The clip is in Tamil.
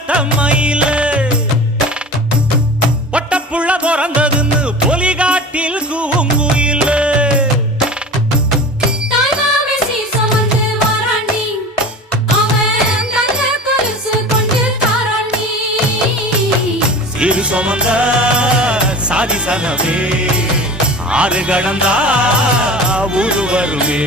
வளர்த்த மயில பொட்டப்புள்ள பிறந்ததுன்னு பொலிகாட்டில் கூங்குயில இரு சுமந்த சாதி சனமே ஆறு கடந்தா ஊரு வருமே.